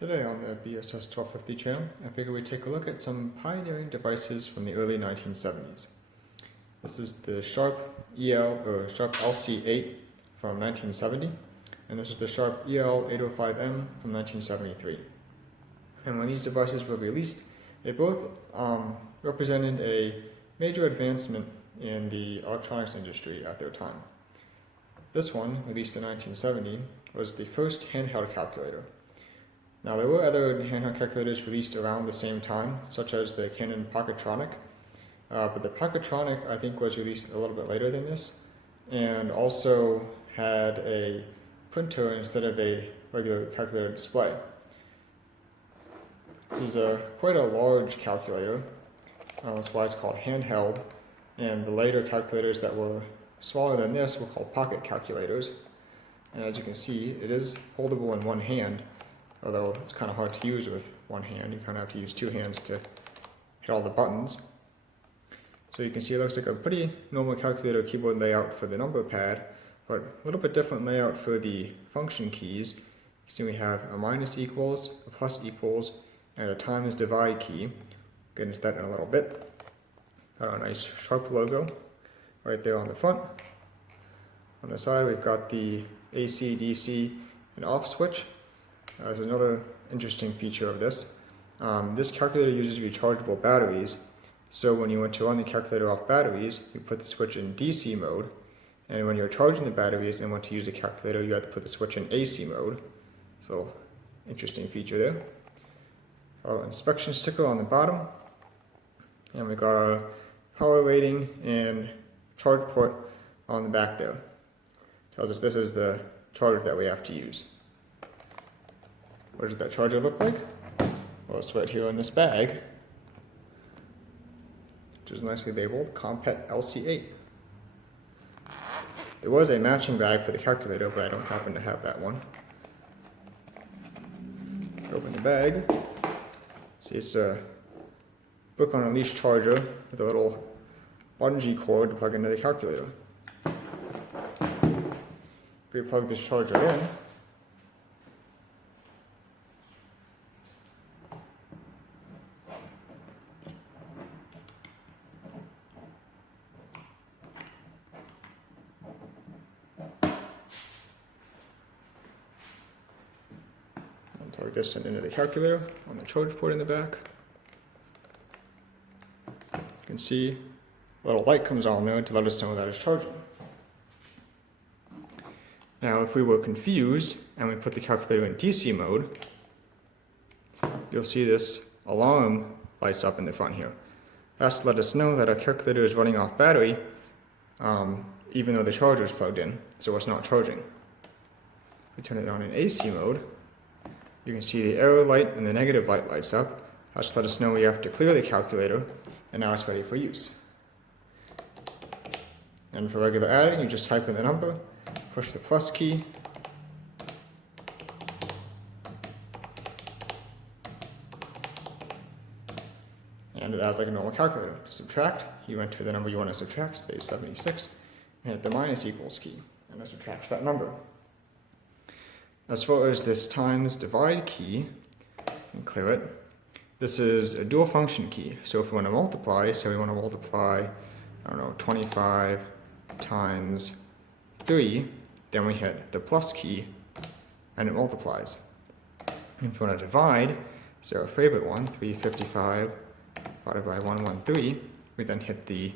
Today on the BSS 1250 channel, I figured we'd take a look at some pioneering devices from the early 1970s. This is the Sharp ELSI-8 from 1970, and this is the Sharp EL805M from 1973. And when these devices were released, they both represented a major advancement in the electronics industry at their time. This one, released in 1970, was the first handheld calculator. Now, there were other handheld calculators released around the same time, such as the Canon Pockettronic, but the Pockettronic, I think, was released a little bit later than this, and also had a printer instead of a regular calculator display. This is quite a large calculator, that's why it's called handheld, and the later calculators that were smaller than this were called pocket calculators. And as you can see, it is holdable in one hand, although it's kind of hard to use with one hand. You kind of have to use two hands to hit all the buttons. So you can see it looks like a pretty normal calculator keyboard layout for the number pad, but a little bit different layout for the function keys. You see we have a minus equals, a plus equals, and a times divide key. We'll get into that in a little bit. Got a nice Sharp logo right there on the front. On the side we've got the AC, DC, and off switch. There's another interesting feature of this. This calculator uses rechargeable batteries, so when you want to run the calculator off batteries, you put the switch in DC mode, and when you're charging the batteries and want to use the calculator, you have to put the switch in AC mode. So, interesting feature there. Our inspection sticker on the bottom, and we got our power rating and charge port on the back there. Tells us this is the charger that we have to use. What does that charger look like? Well, it's right here in this bag, which is nicely labeled Sharp ELSI-8. There was a matching bag for the calculator, but I don't happen to have that one. Open the bag. See, it's a book on a leash charger with a little bungee cord to plug into the calculator. If we plug this charger in, plug this into the calculator on the charge port in the back. You can see a little light comes on there to let us know that it's charging. Now, if we were confused and we put the calculator in DC mode, you'll see this alarm lights up in the front here. That's to let us know that our calculator is running off battery, even though the charger is plugged in, so it's not charging. We turn it on in AC mode. You can see the arrow light and the negative light lights up. That's to let us know we have to clear the calculator, and now it's ready for use. And for regular adding, you just type in the number, push the plus key, and it adds like a normal calculator. To subtract, you enter the number you want to subtract, say 76, and hit the minus equals key, and it subtracts that number. As far as this times divide key, and clear it, this is a dual function key. So if we want to multiply, say we want to multiply, 25 times 3, then we hit the plus key, and it multiplies. And if we want to divide, so our favorite one, 355 divided by 113, we then hit the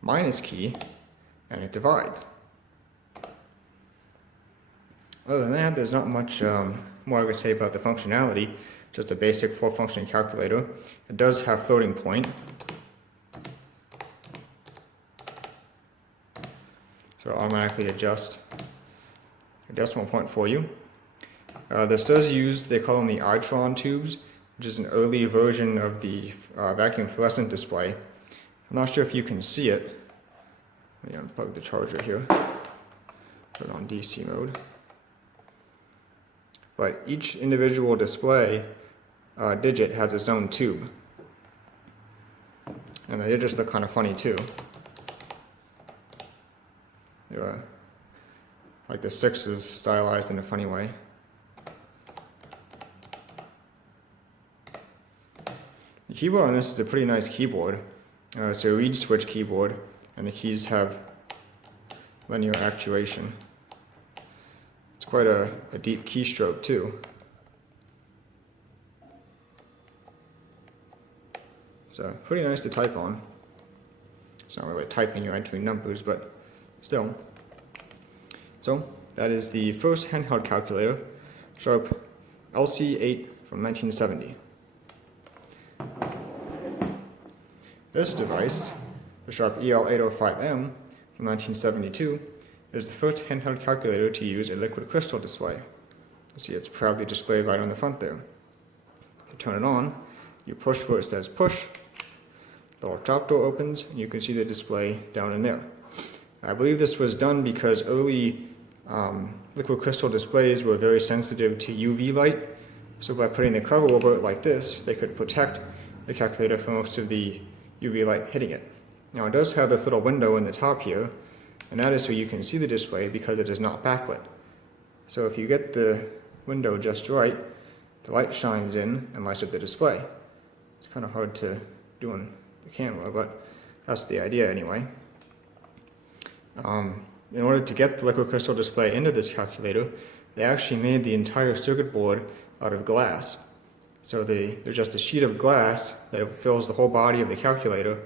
minus key, and it divides. Other than that, there's not much more I would say about the functionality. Just a basic 4-function calculator. It does have floating point. So it'll automatically adjust a decimal point for you. This does use, they call them the Itron tubes, which is an early version of the vacuum fluorescent display. I'm not sure if you can see it. Let me unplug the charger here. Put it on DC mode. But each individual display digit has its own tube. And the digits look kind of funny too. Like the 6 is stylized in a funny way. keyboard on this is a pretty nice keyboard. It's a reed switch keyboard, and the keys have linear actuation. It's quite a deep keystroke too. So pretty nice to type on. It's not really typing, you're entering numbers, but still. So that is the first handheld calculator, Sharp ELSI-8 from 1970. This device, the Sharp EL805M from 1972, is the first handheld calculator to use a liquid crystal display. You see it's proudly displayed right on the front there. To turn it on, you push where it says push, the little drop door opens, and you can see the display down in there. I believe this was done because early liquid crystal displays were very sensitive to UV light, so by putting the cover over it like this, they could protect the calculator from most of the UV light hitting it. Now it does have this little window in the top here, and that is so you can see the display because it is not backlit. So if you get the window just right, the light shines in and lights up the display. It's kind of hard to do on the camera, but that's the idea anyway. In order to get the liquid crystal display into this calculator, they actually made the entire circuit board out of glass. So there's just a sheet of glass that fills the whole body of the calculator,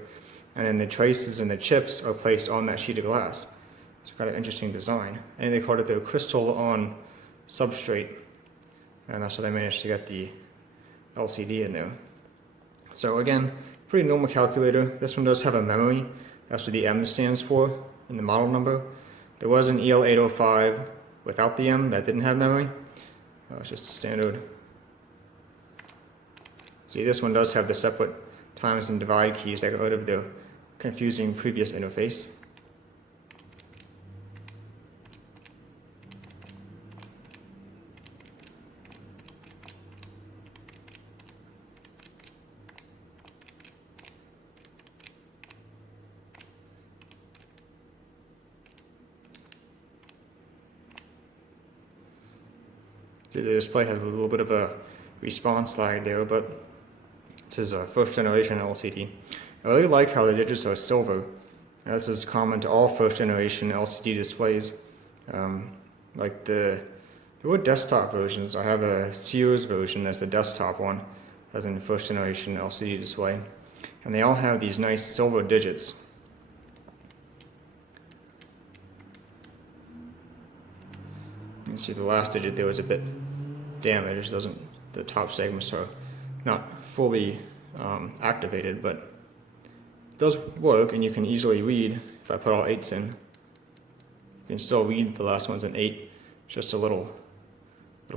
and then the traces and the chips are placed on that sheet of glass. It's kind of interesting design. And they called it the crystal on substrate, and that's how they managed to get the LCD in there. So again, pretty normal calculator. This one does have a memory. That's what the M stands for in the model number. There was an EL805 without the M that didn't have memory. It's just standard. See, this one does have the separate times and divide keys that got rid of the confusing previous interface. The display has a little bit of a response lag there, but this is a first generation LCD. I really like how the digits are silver. This is common to all first generation LCD displays. Like there were desktop versions. I have a Sears version that's the desktop one, as in first generation LCD display. And they all have these nice silver digits. You can see the last digit there was a bit damaged. The top segments are not fully activated, but it does work, and you can easily read. If I put all 8s in, you can still read the last one's an 8, just a little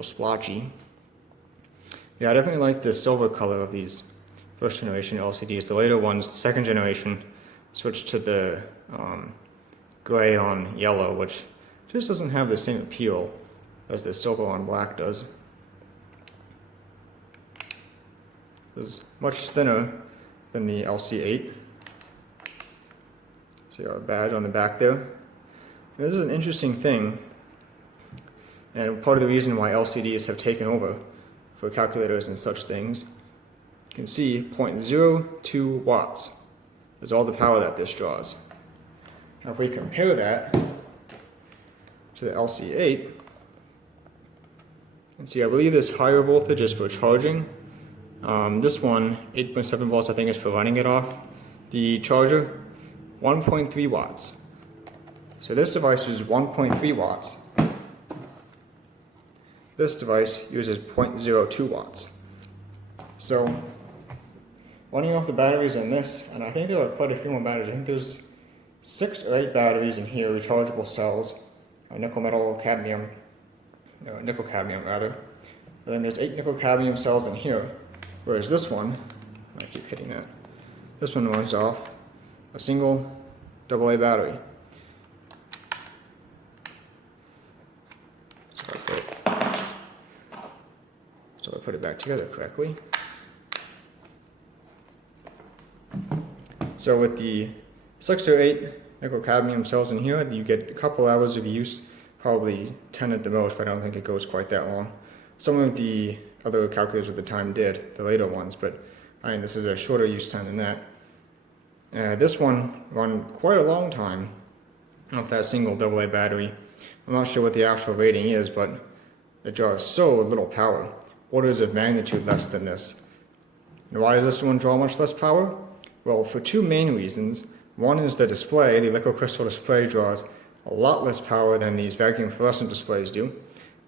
splotchy. Yeah, I definitely like the silver color of these first generation LCDs. The later ones, the second generation, switched to the gray on yellow, which just doesn't have the same appeal as the silver on black does. It's much thinner than the ELSI-8. See our badge on the back there. And this is an interesting thing, and part of the reason why LCDs have taken over for calculators and such things. You can see 0.02 watts is all the power that this draws. Now if we compare that to the ELSI-8, you can see I believe this higher voltage is for charging. This one, 8.7 volts, I think is for running it off. The charger, 1.3 watts. So this device uses 1.3 watts. This device uses 0.02 watts. So running off the batteries in this, and I think there are quite a few more batteries. I think there's 6 or 8 batteries in here, rechargeable cells, nickel cadmium rather. And then there's 8 nickel cadmium cells in here. Whereas this one, I keep hitting that, this one runs off a single AA battery. So I put it back together correctly. So with the 6 or 8 nickel cadmium cells in here, you get a couple hours of use, probably 10 at the most, but I don't think it goes quite that long. Some of the other calculators at the time did, the later ones, but I mean, this is a shorter use time than that. This one run quite a long time off that single AA battery. I'm not sure what the actual rating is, but it draws so little power, orders of magnitude less than this. And why does this one draw much less power? Well, for two main reasons. One is the display. The liquid crystal display draws a lot less power than these vacuum fluorescent displays do.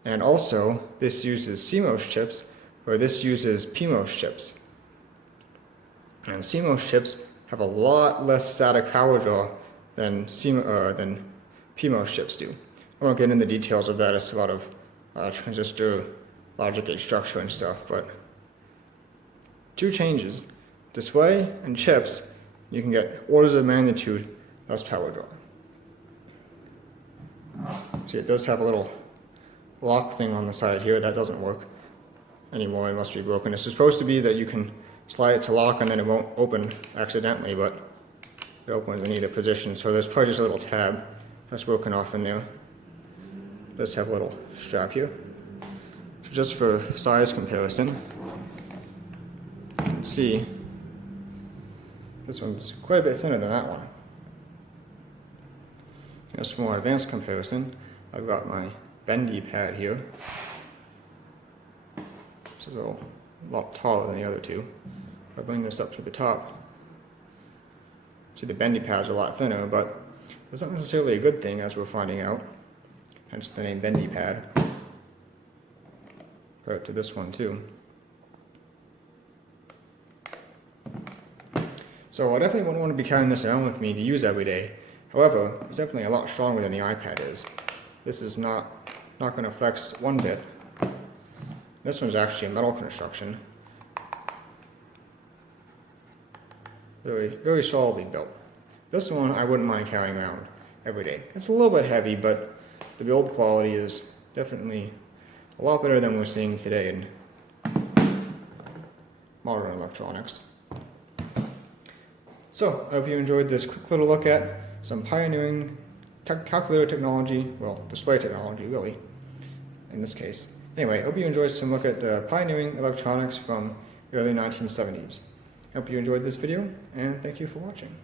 And also, this uses CMOS chips, or this uses PMOS chips. And CMOS chips have a lot less static power draw than PMOS chips do. I won't get into the details of that. It's a lot of transistor logic gate structure and stuff, but two changes. Display and chips, you can get orders of magnitude less power draw. See, it does have a little lock thing on the side here. That doesn't work anymore. It must be broken. It's supposed to be that you can slide it to lock and then it won't open accidentally, but it opens in either position. So there's probably just a little tab that's broken off in there. It does have a little strap here. So just for size comparison, you can see this one's quite a bit thinner than that one. Just for more advanced comparison, I've got my bendy pad here. This is a lot taller than the other two. If I bring this up to the top, see the bendy pads are a lot thinner, but that's not necessarily a good thing, as we're finding out. Hence the name bendy pad. Compare it to this one too. So I definitely wouldn't want to be carrying this around with me to use every day. However, it's definitely a lot stronger than the iPad is. This is not going to flex one bit. This one's actually a metal construction. Very, very solidly built. This one I wouldn't mind carrying around every day. It's a little bit heavy, but the build quality is definitely a lot better than we're seeing today in modern electronics. So, I hope you enjoyed this quick little look at some pioneering calculator technology, well, display technology really, in this case. Anyway, I hope you enjoyed some look at pioneering electronics from the early 1970s. I hope you enjoyed this video, and thank you for watching.